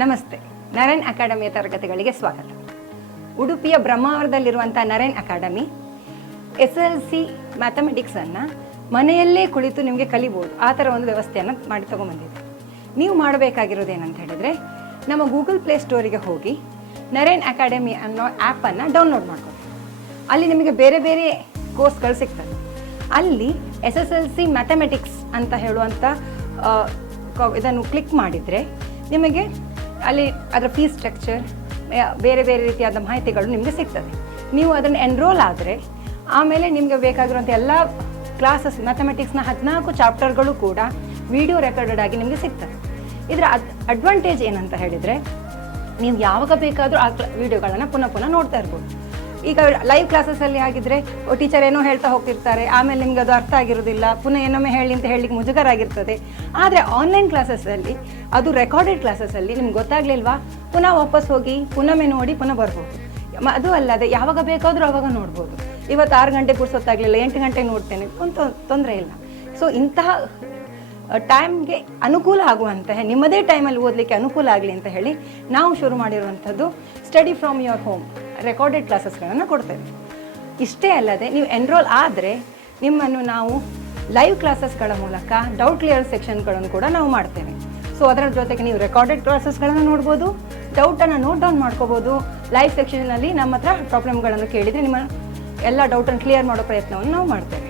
ನಮಸ್ತೆ. ನರೇನ್ ಅಕಾಡೆಮಿಯ ತರಗತಿಗಳಿಗೆ ಸ್ವಾಗತ. ಉಡುಪಿಯ ಬ್ರಹ್ಮಾವರದಲ್ಲಿರುವಂಥ ನರೇನ್ ಅಕಾಡೆಮಿ SLC ಮ್ಯಾಥಮೆಟಿಕ್ಸನ್ನು ಮನೆಯಲ್ಲೇ ಕುಳಿತು ನಿಮಗೆ ಕಲಿಬೋದು, ಆ ಥರ ಒಂದು ವ್ಯವಸ್ಥೆಯನ್ನು ಮಾಡಿ ತೊಗೊಂಬಂದಿದೆ. ನೀವು ಮಾಡಬೇಕಾಗಿರೋದೇನಂತ ಹೇಳಿದರೆ, ನಮ್ಮ ಗೂಗಲ್ ಪ್ಲೇ ಸ್ಟೋರಿಗೆ ಹೋಗಿ ನರೇನ್ ಅಕಾಡೆಮಿ ಅನ್ನೋ ಆ್ಯಪನ್ನು ಡೌನ್ಲೋಡ್ ಮಾಡ್ಕೊಳ್ಳಿ. ಅಲ್ಲಿ ನಿಮಗೆ ಬೇರೆ ಬೇರೆ ಕೋರ್ಸ್ಗಳು ಸಿಗ್ತದೆ. ಅಲ್ಲಿ SSLC ಮ್ಯಾಥಮೆಟಿಕ್ಸ್ ಅಂತ ಹೇಳುವಂಥ ಇದನ್ನು ಕ್ಲಿಕ್ ಮಾಡಿದರೆ ನಿಮಗೆ ಅಲ್ಲಿ ಅದರ ಫೀಸ್ ಸ್ಟ್ರಕ್ಚರ್, ಬೇರೆ ಬೇರೆ ರೀತಿಯಾದ ಮಾಹಿತಿಗಳು ನಿಮಗೆ ಸಿಗ್ತದೆ. ನೀವು ಅದನ್ನು ಎನ್ರೋಲ್ ಆದರೆ ಆಮೇಲೆ ನಿಮಗೆ ಬೇಕಾಗಿರುವಂಥ ಎಲ್ಲ ಕ್ಲಾಸಸ್, ಮ್ಯಾಥಮೆಟಿಕ್ಸ್ನ 14 ಚಾಪ್ಟರ್ಗಳು ಕೂಡ ವಿಡಿಯೋ ರೆಕಾರ್ಡೆಡ್ ಆಗಿ ನಿಮಗೆ ಸಿಗ್ತದೆ. ಇದರ ಅಡ್ವಾಂಟೇಜ್ ಏನಂತ ಹೇಳಿದರೆ, ನೀವು ಯಾವಾಗ ಬೇಕಾದರೂ ಆ ವಿಡಿಯೋಗಳನ್ನು ಪುನಃ ನೋಡ್ತಾ ಇರ್ಬೋದು. ಈಗ ಲೈವ್ ಕ್ಲಾಸಸ್ಸಲ್ಲಿ ಆಗಿದ್ದರೆ ಟೀಚರ್ ಏನೋ ಹೇಳ್ತಾ ಹೋಗ್ತಿರ್ತಾರೆ, ಆಮೇಲೆ ನಿಮ್ಗೆ ಅದು ಅರ್ಥ ಆಗಿರೋದಿಲ್ಲ, ಪುನಃ ಏನೊಮ್ಮೆ ಹೇಳಿ ಅಂತ ಹೇಳಲಿಕ್ಕೆ ಮುಜುಗರ ಆಗಿರ್ತದೆ. ಆದರೆ ಆನ್ಲೈನ್ ಕ್ಲಾಸಸ್ಸಲ್ಲಿ, ಅದು ರೆಕಾರ್ಡೆಡ್ ಕ್ಲಾಸಸ್ಸಲ್ಲಿ ನಿಮ್ಗೆ ಗೊತ್ತಾಗಲಿಲ್ವಾ, ಪುನಃ ವಾಪಸ್ ಹೋಗಿ ಪುನಃ ನೋಡಿ ಪುನಃ ಬರ್ಬೋದು. ಅದು ಅಲ್ಲದೆ ಯಾವಾಗ ಬೇಕಾದರೂ ಆವಾಗ ನೋಡ್ಬೋದು. ಇವತ್ತು 6 ಗಂಟೆ ಕೂರ್ಸೋತ್ತಾಗಲಿಲ್ಲ, 8 ಗಂಟೆಗೆ ನೋಡ್ತೇನೆ, ತೊಂದರೆ ಇಲ್ಲ. ಸೊ ಇಂತಹ ಟೈಮ್ಗೆ ಅನುಕೂಲ ಆಗುವಂತಹ, ನಿಮ್ಮದೇ ಟೈಮಲ್ಲಿ ಓದಲಿಕ್ಕೆ ಅನುಕೂಲ ಆಗಲಿ ಅಂತ ಹೇಳಿ ನಾವು ಶುರು ಮಾಡಿರುವಂಥದ್ದು study from your home recorded ಕ್ಲಾಸಸ್ಗಳನ್ನು ಕೊಡ್ತೇವೆ. ಇಷ್ಟೇ ಅಲ್ಲದೆ ನೀವು ಎನ್ರೋಲ್ ಆದರೆ ನಿಮ್ಮನ್ನು ನಾವು ಲೈವ್ ಕ್ಲಾಸಸ್ಗಳ ಮೂಲಕ ಡೌಟ್ ಕ್ಲಿಯರ್ ಸೆಕ್ಷನ್ಗಳನ್ನು ಕೂಡ ನಾವು ಮಾಡ್ತೇವೆ. ಸೊ ಅದರ ಜೊತೆಗೆ ನೀವು ರೆಕಾರ್ಡೆಡ್ ಕ್ಲಾಸಸ್ಗಳನ್ನು ನೋಡ್ಬೋದು, ಡೌಟನ್ನು ನೋಟ್ ಡೌನ್ ಮಾಡ್ಕೋಬೋದು. ಲೈವ್ ಸೆಕ್ಷನಲ್ಲಿ ನಮ್ಮ ಹತ್ರ ಪ್ರಾಬ್ಲಮ್ಗಳನ್ನು ಕೇಳಿದರೆ ನಿಮ್ಮ ಎಲ್ಲ ಡೌಟನ್ನು ಕ್ಲಿಯರ್ ಮಾಡೋ ಪ್ರಯತ್ನವನ್ನು ನಾವು ಮಾಡ್ತೇವೆ.